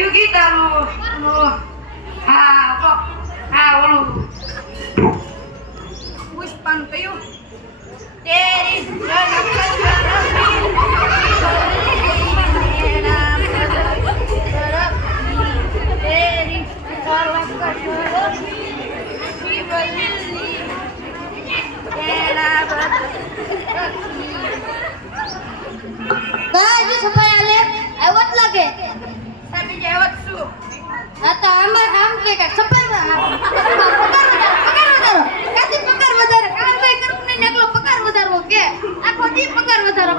કયું ગીત આલું? હા ઓલું પુષ્પાનું કયું? તેરી કાજી સફાઈ આલે આવત લાગે સાબી આવત શું? આ તો આમ કે સફાઈ પગાર વધારો કારભાઈ કરવું નહીં એકલો પગાર વધારવો કે આખો દી પગાર વધારો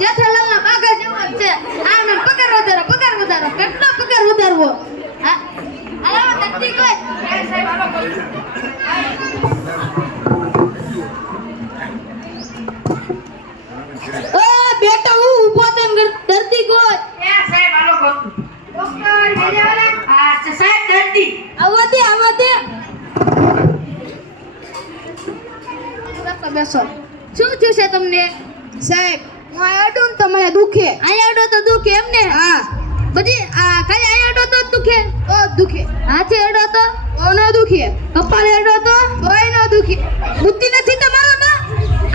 જેઠાલાલના બાગા જેવો જ છે આને પગાર વધારો કેટલો પગાર વધારવો હા આલામાં તકતી કોઈ સાહેબ આલો બેટા હું ઊભો થઈને ડરતી ગોત સાહેબ આલો ડોક્ટર મેજાવાલા હા સાહેબ દર્દી આવા દે બેસો શું થયું છે તમને સાહેબ હું આડું તો મને દુખે આડો તો દુખે એમને હા બધી ખાલી આડો તો દુખે હાથે આડો તો ન દુખે કપાળ આડો તો કોઈ ન દુખે બુદ્ધિ નથી તમારામાં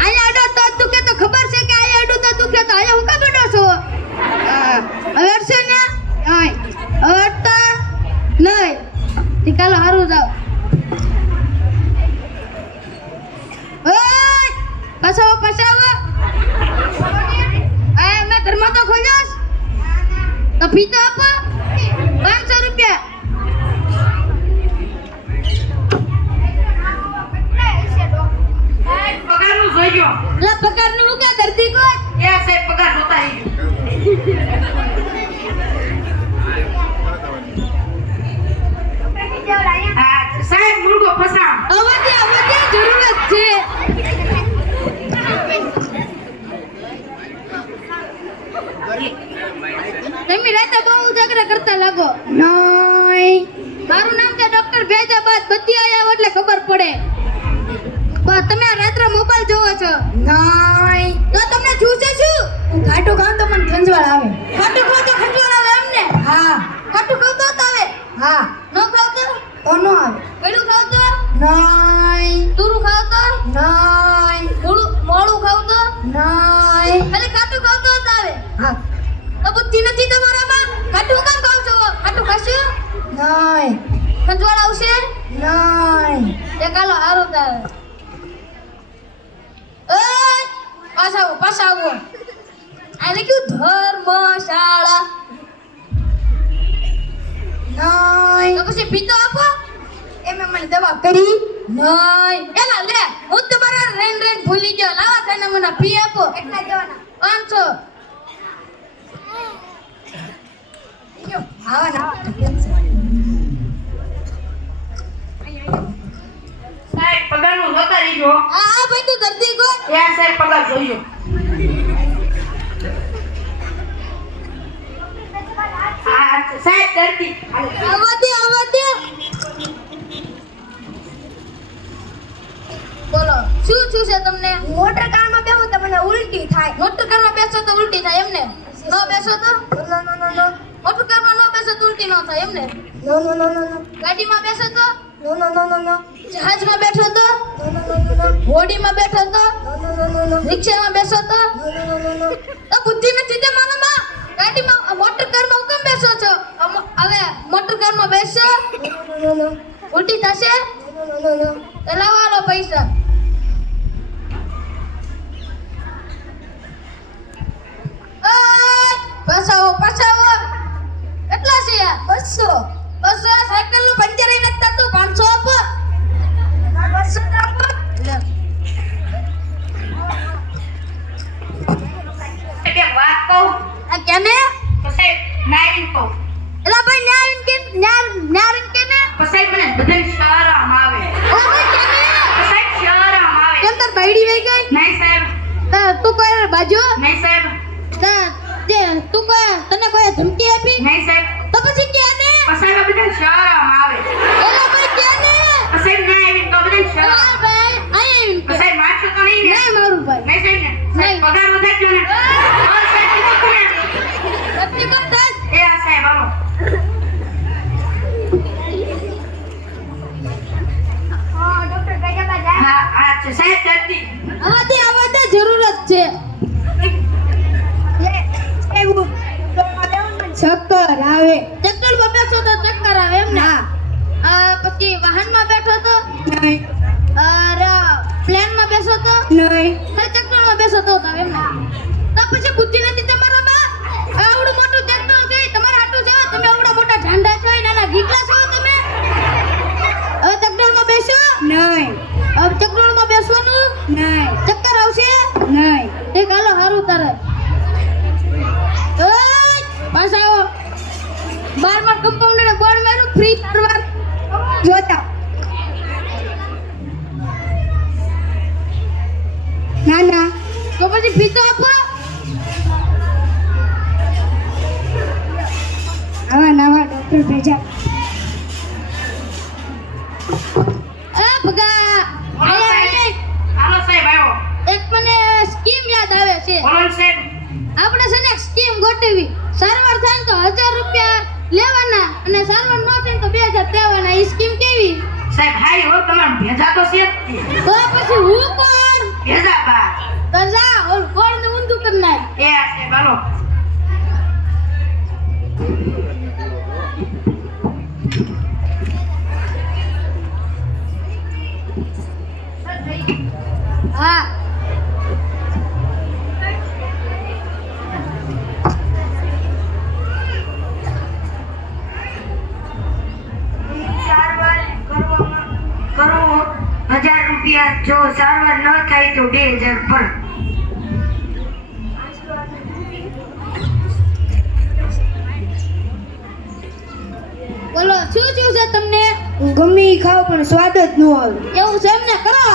આડો તો દુખે તો ખબર છે કે આડો તો દુખે તો આયા હું કા બેઠો છો હવે છે ને નહીં અડતા નહીં ઠીકાલો હારું જાવ પસાવો મેં ઘરમાં તો ખોલ્યો તો ફી તો આપો 500 રૂપિયા પગારનું જોઈ ગયો પગારનું હું ક્યાં દર્દી કો સાહેબ પગાર જોતા હા સાહેબ મુર્ગો ફસાણ આવતે જરૂરત છે તમે રાતે બહુ ઉજાગરા કરતા લાગો નહીં મારું નામ છે ડોક્ટર ભેજાબાદ બધી આયા એટલે ખબર પડે તમે આ રાત્રે મોબાઈલ જોવો છો નહીં તો તમને જોશે શું હું ખાટું ખાઉં તો મને ખંજવાળ આવે ખાટું ખાઉં તો ખંજવાળ આવે એમને હા ખાટું ખાઉં તો આવે હા ન ખાવ તો ન આવે પેલું ખાવ તો નહીં તુરું ખાવ તો નહીં મોળું ખાવ તો નહીં ખાલી ખાટું ખાવ તો આવે હા તો બુદ્ધિ નથી તમારામાં ખાટું કામ ખાવ છો ખાટું ખાશો નહીં ખંજવાળ આવશે નહીં તે કાલો હારું તારે પાછાવો આ લખ્યું ધર્મશાળા નહીં તો પછી પીતો આપો એમે મને દવા કરી નહીં એલા લે હું તમારા રેન ભૂલી ગયો લાવા તને મને પી આપો કેટલા દેવાના 500 યો આવા સાહેબ પગારનું જોતા રહીજો હા ભાઈ તું દર્દી કો સાહેબ પગાર જોયો સાહેબ દર્દી આવા દે બોલો શું છે તમને મોટર કારમાં બેહું તો મને ઉલટી થાય મોટર કારમાં બેસો તો ઉલટી થાય એમને ન બેસો તો નો મોટર કારમાં ન બેસો તો ઉલટી ન થાય એમને નો ગાડીમાં બેસો તો નો જહાજમાં બેઠો તો નો હોડીમાં બેઠો તો નો રિક્ષામાં બેસો તો તો બુદ્ધિ નથી તે મારામાં ગાડીમાં મોટર કારમાં કેમ બેસો છો હવે મોટર કારમાં બેસો ઉલટી થશે લાવો પૈસા પાછાવો કેટલા છે યાર 200 સાયકલ નું પંચર ઈ નથી થતું 500 આપો 200 આપો બે વાત કહું આ કેને તો સાહેબ નાઈન કહું એલા ભાઈ ન્યારીન કે ને પછી મને બધાય શરમ આવે ઓ ભાઈ કેને સાહેબ શરમ આવે કેમ તાર બાયડી વઈ ગઈ નહીં સાહેબ તું કોઈ બાજુ નહીં સાહેબ તું તને કોઈ ધમકી આપી નહીં સાહેબ તો પછી કેને પછી બધાય શરમ આવે એલા ભાઈ કેને પછી નાઈન તો બધાય શરમ ભાઈ આઈ પછી મારશો તો નહીં ને નહીં મારું ભાઈ નહીં સાહેબ ને સાહેબ પગાર વધારજો ને ઓર સાહેબ કીધું ને સત્ય કરતા એ આ સાહેબ આવો ટ્રેક્ટરમાં બેઠો તો ચક્કર આવે એમ ને હા પછી વાહનમાં બેઠો તો નહીં પ્લેનમાં બેસો તો નહીં ખાલી ટ્રેક્ટરમાં બેસો તો એમ ને તો પછી બુદ્ધિ નથી તમારામાં આવડું મોટું ટ્રેક્ટર છે તમારા હાટું છે તમે આવડા મોટા ઝાંડા છો નાના ગીગલા છો તમે હવે ટ્રેક્ટરમાં બેસો નહીં હવે ટ્રેક્ટરમાં બેસવાનું નહીં ચક્કર આવશે નહીં ઠીક હાલો હારું તારે પાછા આવો બારમાં કમ્પાઉન્ડરે બોર્ડ માર્યું ફ્રી સારવાર જોતા ના ના તો પછી ફી તો આપો આવા નવા ડોક્ટર ભેજા ભગા હાલો સાહેબ આવ્યો એક મને સ્કીમ યાદ આવે છે બોલો સાહેબ આપણે છે ને એક સ્કીમ ગોઠવી સારવાર થાય ને તો 1000 રૂપિયા લેવાના અને સારવાર ન થાય ને તો 2000 દેવાના એ સ્કીમ કેવી સાહેબ હાઈ હો તમારે ભેજા તો છે જ. તો પછી હું કોણ ભેજા બા તો જા ઓલ કોણ ને ઊંધું કરી નાખ એ આ સાહેબ હાલો હા સારવાર કરો 1000 રૂપિયા જો સારવાર ન થાય તો 2000 પર બોલો શું થયું છે તમને હું ગમે ઈ ખાવ પણ સ્વાદ જ ન આવે એવું છે એમને કરો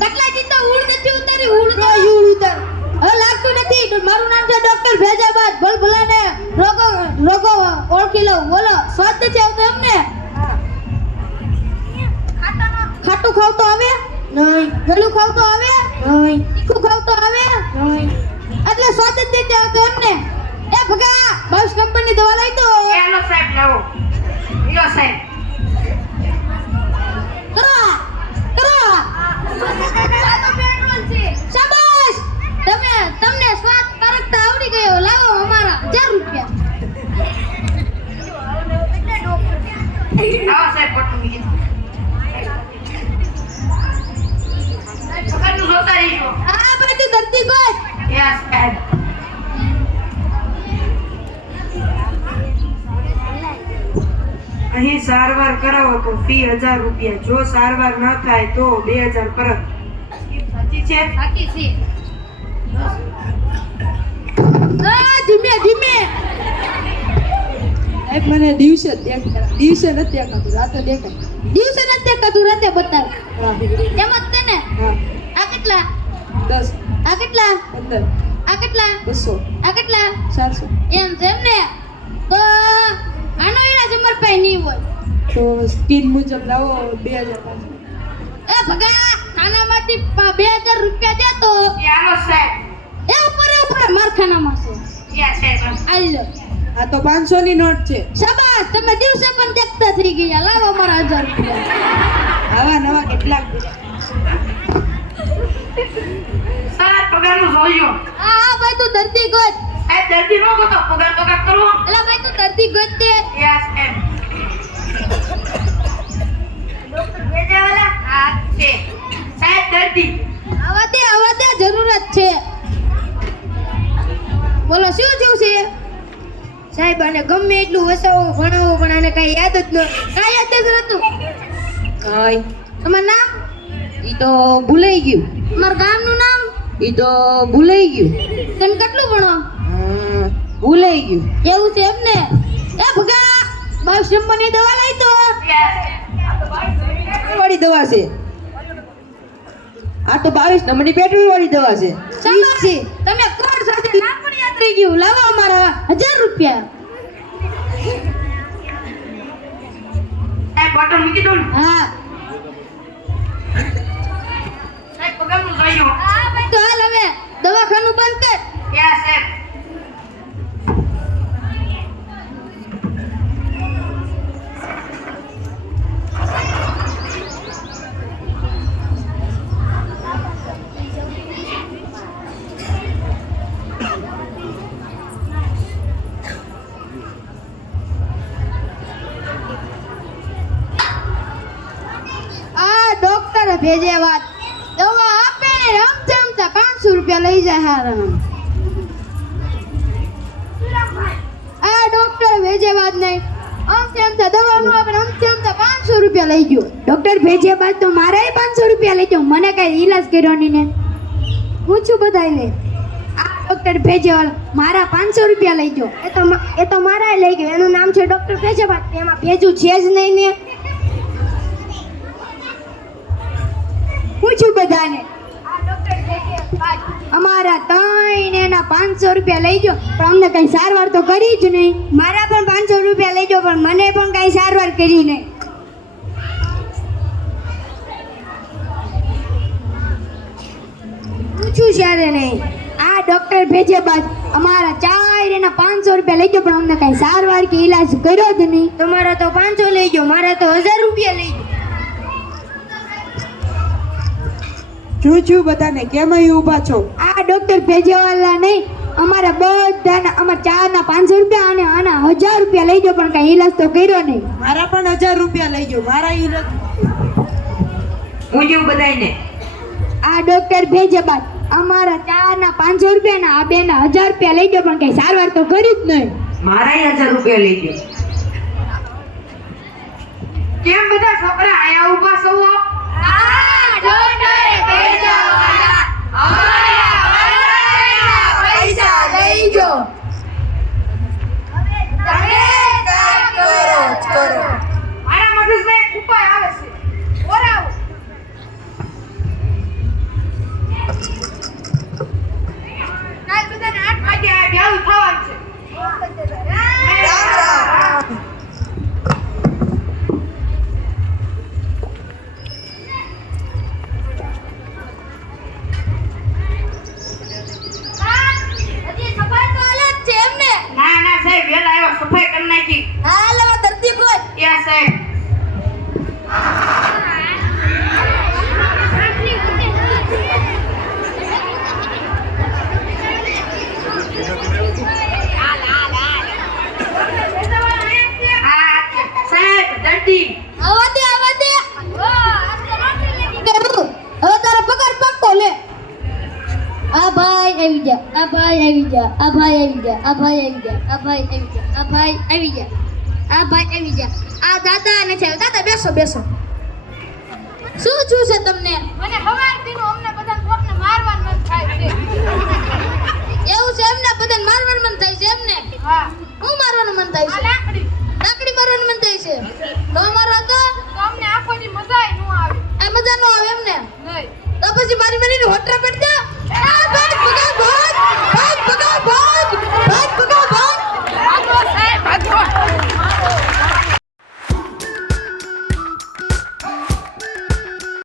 કેટલા દી તો ઉડ નથી ઉતારી ઉડ તો યુળ ઉતાર હવે લાગતું નથી તો મારું નામ છે ડોક્ટર ભેજાબાદ ભલ ભલાને રોગો રોગો ઓળખી લઉં બોલો સ્વાદ નથી આવતો એમને ખાટું ખાવ તો આવે નહીં ગળું ખાવ તો આવે નહીં તીખું ખાવ તો આવે નહીં એટલે સ્વાદ જ નથી આવતો એમને એ ભગા બસ કંપની દવા લઈ તો એ હાલો સાહેબ લાવો લ્યો સાહેબ કરો કરો શાબાશ તમને સ્વાદ પારખતા આવડી ગયો લાવો અમારા 1000 રૂપિયા આવો સાહેબ પટુ મીકી પકડનું જોતા રહીજો આ બાજુ ધરતી ગોત એ આ સાહેબ અહીં સારવાર કરાવો તો ફી 1000 રૂપિયા જો સારવાર ન થાય તો 2000 પરત સાચી છે બાકી છે ધીમે ધીમે સાહેબ મને દિવસે દિવસે નથી દેખાતું રાતે દેખાય દિવસે નથી દેખાતું રાતે બતાવ હા એમ જ છે ને હા આ કેટલા 10 આ કેટલા 15 આ કેટલા 200 આ કેટલા 400 એમ છે એમ ને તો આનો ઈલાજ અમાર પાસે નહીં હોય તો સ્કીમ મુજબ લાવો 2500 એ ભગા ખાનામાંથી 2000 રૂપિયા દે તો એ હાલો સાહેબ એ ઉપર માર ખાનામાં છે એ આ સાહેબ આઈ લો આ તો 500 ની નોટ છે શાબાશ તમે દિવસે પણ દેખતા થઈ ગયા લાવો મારા 1000 રૂપિયા આવા નવા કેટલાક સાહેબ પગારનું જોયો આ ભાઈ તું ધરતી ગોત સાહેબ દર્દી નો ગોતો પગાર તો કાક કરવો એલા ભાઈ તું ધરતી ગોત દે એ આ સાહેબ ડોક્ટર ભેજાવાલા આ છે સાહેબ દર્દી આવા દે જરૂરત છે બોલો શું થયું છે સાહેબ આને ગમે એટલું વસાવો ભણાવો પણ આને કઈ યાદ જ ન કાંઈ યાદ જ નતું હાય તમારું નામ ઈ તો ભૂલાઈ ગયું તમારા ગામનું નામ ઈ તો ભૂલાઈ ગયું તમે કેટલું ભણો ભૂલાઈ ગયું એવું છે એમ ને એ ભગા 22 નંબરની દવા લઈ તો એ આ સાહેબ વાળી દવા છે આ તો 22 નંબરની પેટ્રોલ વાળી દવા છે શાબાશ તમે કોણ સાથે નામ પણ યાદ રહી ગયું લાવો અમારા 1000 રૂપિયા સાહેબ બટન મૂકી દો ને હા સાહેબ પગારનું જોયો આ ભાઈ તો હાલ હવે દવાખાનું બંધ કર એ આ સાહેબ ભેજે વાત દવા આપે ને રમતા રમતા 500 રૂપિયા લઈ જાય હારા આ ડોક્ટર ભેજે વાત નહીં આમ દવા નો આપે આમ 500 રૂપિયા લઈ ગયો ડોક્ટર ભેજ્યા બાદ તો મારે 500 રૂપિયા લઈ જાઓ મને કઈ ઈલાજ કર્યો નહીં ને પૂછું બધાને આ ડોક્ટર ભેજ્યા મારા 500 રૂપિયા લઈ જાઓ એ તો મારા લઈ ગયો એનું નામ છે ડોક્ટર ભેજે વાત એમાં ભેજું છે જ નહીં ને પૂછું બધાને અમારા 3 ને એના 500 રૂપિયા લઈ જાઓ પણ અમને કઈ સારવાર તો કરી જ નહીં મારા પણ 500 રૂપિયા લઈ જાઓ પણ મને પણ કઈ સારવાર કરી નહીં પૂછું ત્યારે નહીં આ ડોક્ટર ભેજ્યા બાદ અમારા 4 એના 500 રૂપિયા લઈ જાઓ પણ અમને કઈ સારવાર કે ઈલાજ કર્યો જ નહીં તમારા તો 500 લઈ જાઓ મારા તો 1000 રૂપિયા લઈ જાઓ શું બધાને કેમ અહીં ઊભા છો આ ડોક્ટર ભેજવાલા નહીં અમારા બધાના અમારા 4 ના 500 રૂપિયા અને આના 1000 રૂપિયા લઈ જાઓ પણ કઈ ઈલાજ તો કર્યો નહીં મારા પણ 1000 રૂપિયા લઈ જાઓ મારા ઈલાજ પૂછ્યું બધાને આ ડોક્ટર ભેજ્યા બાદ અમારા 4 ના 500 રૂપિયા ના આ બે ના 1000 રૂપિયા લઈ જાઓ પણ કઈ સારવાર તો કરી જ નહીં મારા 1000 રૂપિયા લઈ ગયો. કેમ બધા છોકરા અહીંયા ઊભા છો? મારા મગજમાં એક ઉપાય આવે છે. બોલાવો. કાલ બધાને 8 વાગે આ ભેળું થવાનું છે. ના ના સાહેબ વેલા આવ્યો સફાઈ કરી નાખી. યા સાહેબ હા સાહેબ દર્દી હવે તારો પગાર પાક્કો લે આ ભાઈ આવી જા આ ભાઈ આવી જા આ ભાઈ આવી જા આ ભાઈ આવી જા આ ભાઈ આવી જા આ ભાઈ આવી જા આ ભાઈ આવી જા આ દાદા નથી આવ્યા દાદા બેસો બેસો શું શું છે તમને મને હવારથી નું અમને બધા કોકને મારવાનું મન થાય છે. એવું છે એમને બધાને મારવાનું મન થાય છે એમને હા હું મારવાનું મન થાય આ છે લાકડી લાકડી મારવાનું મન થાય છે તો મારો તો તો અમને આખોની મજાય ન આવે આ મજા નો આવે એમને નહીં તો પછી મારી મની હોટરા પેટ